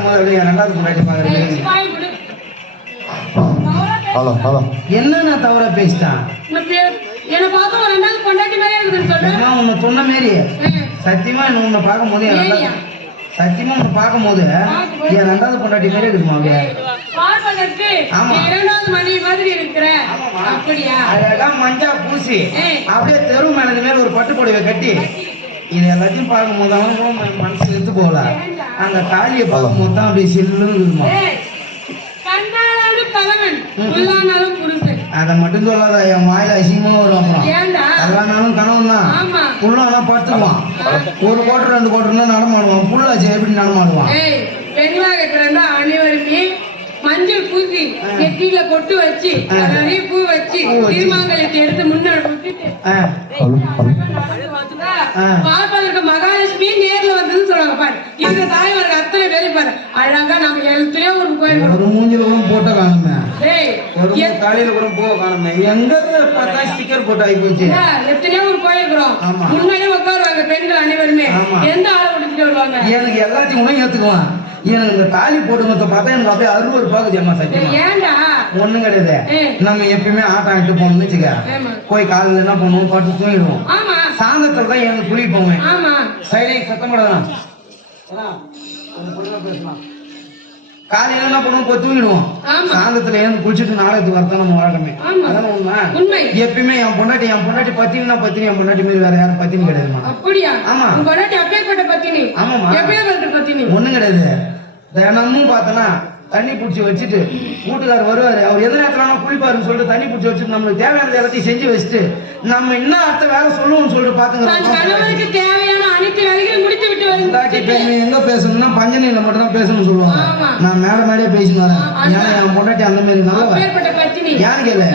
பார்க்கும்போது அப்படியே ரெண்டாவது. ஹலோ ஹலோ என்ன நான் தவறா பேசிட்டான் என்னை ஒரு ரெண்டாவது பொண்டாட்டி மாதிரியே இருக்குதுன்னு சொல்றேன் உன்னை சொன்ன மாரி. சத்தியமா என்ன உன்னை பார்க்கும்போது. சத்தியமா உன்னை பார்க்கும்போது என் ரெண்டாவது பொண்டாட்டி மாரி இருக்குமா அப்படியே? மாதிரி மஞ்சா பூசி. அப்படியே தெரு மேனது மேல ஒரு பட்டு புடவை கட்டி. இது எல்லாத்தையும் பார்க்கும்போது அவன் மனசு எடுத்து போகல. அந்த தாலியை பார்க்கும்போது தான் அப்படியே சில்லுன்னு இருக்குமா? அதை மட்டும் சொல்லாத என் வாயில அசிங்கமா வரும் அப்புறம். ஏண்டா? கல்லானாலும் கணவன் தான். ஆமா. புள்ளானா படுத்துக்குவான் ஒரு கோட்டர் ரெண்டு கோட்டர்னா நடமாடுவான். புள்ளாச்சு எப்படி நடமாடுவான்? மஞ்சள் பூசி நெத்தியில கொட்டு வச்சு நிறைய பூ வச்சு. திருமாங்கலத்தை எடுத்து முன்னாடி விட்டுட்டு ஆ, அழகா நம்ம எழுத்துலயே ஒரு கோயில் ஒரு மூஞ்சில கூட போட்ட காணுமே. ஒரு தலையில கூட போக காணுமே. எங்க பார்த்தா ஸ்டிக்கர் போட்டு ஆகி போச்சு? எத்தனையோ ஒரு கோயிலுக்குறோம் ஆமா. முன்னாடியே உட்காருவாங்க பெண்கள் அனைவருமே. எந்த ஆளை விட்டுட்டு வருவாங்க? எனக்கு எல்லாத்தையும் கூட ஏத்துக்குவான். எனக்கு இந்த தாலி போட்டு பார்த்தா எனக்கு அப்படியே அறுபது அம்மா ஏய், சத்தியமா? ஏன்டா? ஒண்ணும் கிடையாது. நம்ம எப்பயுமே ஆட்டம் இட்டு போகணும்னு வச்சுக்க. போய் காலையில என்ன பண்ணுவோம்? பட்டு தூங்கிடுவோம். ஆமா. சாயந்தரத்துல தான் எனக்கு குளி போவேன் ஆமா. சைடே சத்தம் காலையில என்ன பண்ணுவோம்? போய் தூங்கிடுவோம். சாயந்தரத்துல ஏன் குளிச்சுட்டு நாளைக்கு வரதான் நம்ம. அதான உண்மை. எப்பயுமே என் பொண்டாட்டி என் பொண்டாட்டி பத்தினா பத்தினி என் பொண்டாட்டி மாதிரி வேற யாரும் பத்தினி கிடையாதுமா அப்படியா? ஆமா. பொண்டாட்டி அப்பேற்பட்ட பத்தினி. ஆமாம்மா. எப்பேற்பட்ட பத்தினி. ஒண்ணும் கிடையாது. தினமும் பார்த்தனா தண்ணி பிடிச்சி வச்சுட்டு வீட்டுக்காரர் வருவாரு. அவர் எந்த நேரத்துல குளிப்பாருன்னு சொல்லிட்டு தண்ணி பிடிச்சி வச்சுட்டு நம்மளுக்கு தேவையானது எல்லாத்தையும் செஞ்சு வச்சுட்டு நம்ம என்ன அடுத்த வேலை சொல்லுவோம்னு சொல்லிட்டு தேவையான அனைத்து வேலைகளையும் முடித்து விட்டு எங்க பேசணும்னா பஞ்சனையில மட்டும் தான் பேசணும்னு சொல்லுவாங்க. நான் மேல மேலே பேசினு வரேன். ஏன்னா என் பொண்டாட்டி அந்த மாதிரி நல்லவ பத்தினி ஏன்னு கேளு?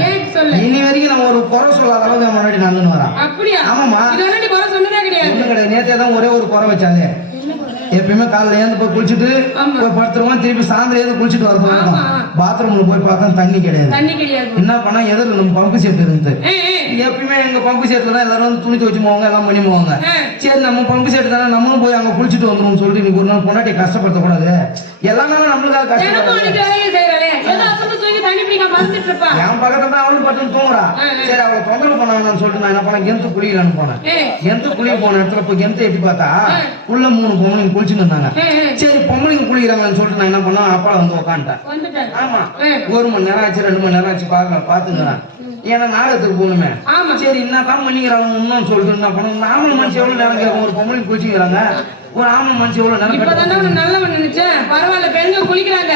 இனி வரைக்கும் நான் ஒரு குறை சொல்லாத அளவுக்கு என் முன்னாடி நடந்துன்னு வரேன் அப்படியா? ஆமாம்மா. இதெல்லாம் நீ குறை சொன்னதே கிடையாது. கிடையாது. நேத்தே தான் ஒரே ஒரு குறை வச்சாலே. எப்பயுமே காலைல ஏந்து போய் குளிச்சுட்டு. போய் படுத்துருவோம் திருப்பி சாயந்தரம் ஏந்து குளிச்சுட்டு வர ஆமா. பாத்ரூம்ல போய் பார்த்தா தண்ணி கிடையாது. என்ன பண்ணா எதிரில் நம்ம பம்பு செட் இருந்து. எப்பயுமே எங்க பம்பு செட்ல தான் எல்லாரும் வந்து துணி துவச்சு போவாங்க எல்லாம் பண்ணி போவாங்க. சரி நம்ம பம்பு செட் தானே நம்மளும் போய் அங்க குளிச்சுட்டு வந்துரும் சொல்லிட்டு இன்னைக்கு ஒரு நாள் பொண்டாட்டி கஷ்டப்படுத்தக்கூடாது. எல்லா நாளும் நம்மளுக்காக தினமும் என் பக்கத்துல தான் அவளும் பட்டு தூங்குறா. சரி அவளை தொந்தரவு பண்ண வேணாம்னு சொல்லிட்டு நான் என்ன பண்ணேன்? கெந்து குளிக்கலான்னு போனேன். கெந்து குளிக்க போன இடத்துல போய் கெந்து எட்டி பார்த்தா. உள்ள மூணு பொம்பளைங்க குளிச்சுட்டு இருந்தாங்க. சரி பொம்பளைங்க குளிக்கிறாங்கன்னு சொல்லிட்டு நான் என்ன பண்ணேன்? அப்பா வந்து உட்காந்துட்டேன் ஆமா. ஒரு மணி நேரம் ஆச்சு ரெண்டு மணி நேரம் ஆச்சு பார்க்கலாம் பாத்துங்கிறேன் ஏன்னா நாடகத்துக்கு போகணுமே. ஆமா. சரி என்னதான் பண்ணிக்கிறாங்க இன்னும் சொல்லிட்டு என்ன பண்ணணும் நார்மல் மனுஷன் எவ்வளவு நேரம் கேட்கும்? ஒரு பொம்பளை குளிச்சுக்கிறாங்க. ஒரு ஆம்பளை மனுஷன் எவ்வளவு நேரம் இப்பதானே? உன்னை நல்லவன் நினைச்சேன். பரவாயில்ல பெண்கள் குளிக்கிறாங்க.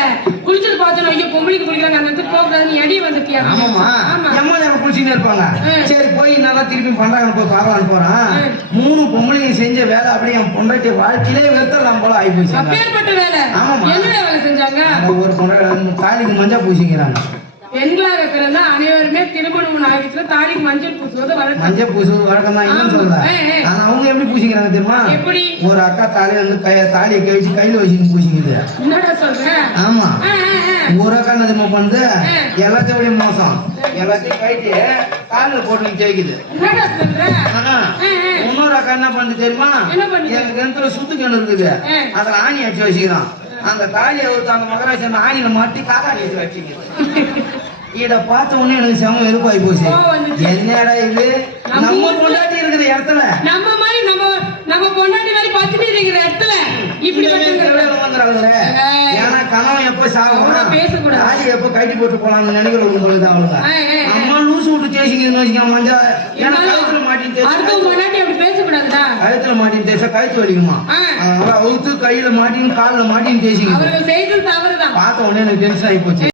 குளிச்சது பார்த்தோம் ஐயோ பொம்பளைக்கு குளிக்கிறாங்க. அந்த இடத்துக்கு போக கூடாதுன்னு எடி வந்துட்டியா ஆமாமா ஆமா. எம்மா நேரம் குளிச்சுட்டே இருப்பாங்க. ம். சரி போய் என்னதான் திருப்பி பண்றாங்க போய் பார்க்கலான்னு போறேன். ம். மூணு பொம்பளைங்க செஞ்ச வேலை அப்படியே என் பொண்டாட்டி வாழ்க்கையிலே வெறுத்தலாம் போல ஆகி போச்சுங்க அப்பேற்பட்ட வேலை. ஆமாம்மா. என்ன வேலை செஞ்சாங்க? ஒரு பொண்டாட்டி தாலிக்கு மஞ்சள் பூசிக்கிறாங்க. பெண்களாக பிறந்தா அனைவருமே திருமணம் ஆகிடுச்சுல தாலிக்கு மஞ்சள் பூசுவது வழக்கம். மஞ்சள் பூசுவது வழக்கம் இல்லைன்னு ஏய். ஆனா அவங்க எப்படி பூசிக்கிறாங்க தெரியுமா? எப்படி? ஒரு அக்கா தாலியில இருந்து கை தாலியை கழிச்சு கையில வச்சுன்னு பூசிக்குது. என்னடா சொல்ற? ஆமா. ஒரு அக்கா என்ன தெரியுமா பண்ணுது. எல்லாத்தையும் விட மோசம். எல்லாத்தையும் கழிச்சு காலில் போட்டு கேக்குது என்னடா சொல்ற. இன்னொரு அக்கா என்ன பண்ணுது தெரியுமா? எங்க கிணத்துல சுத்து கிணறு இருக்குது. அதுல ஆணி அடிச்சு வச்சுக்கிறான். அந்த தாலியை ஒருத்த அந்த மகராஜ் அந்த ஆணியில மாட்டி காக்காடி வச்சு வச்சுக்கிறது இத பார்த்த உடனே எனக்கு செம வெறுப்பாகி போச்சு. என்னடா இது நம்ம பொண்டாட்டி இருக்கிற இடத்துல நம்ம மாதிரி நம்ம நம்ம பொண்டாட்டி மாதிரி பத்து இருக்கிற இடத்துல இப்படி. ஏய். ஏன்னா கணவன் எப்ப சாகும் பேசக்கூடாது. எப்ப கட்டி போட்டு போலாம்னு நினைக்கிறவங்க. அம்மா லூசு விட்டு தேய்ச்சிங்கன்னு வச்சுக்கோங்க மஞ்சா ஏன்னா மாட்டி அடுத்த பொண்டாட்டி அப்படி பேசக்கூடாதுடா கழுத்துல மாட்டின்னு தேய்ச்சா கழுத்து வலிக்குமா. அதனால அவுத்து கையில மாட்டின்னு கால்ல மாட்டின்னு தேய்ச்சிங்க அவர்கள் செய்தது தவறுதான். பார்த்த உடனே எனக்கு டென்ஷன் ஆகி போச்சு.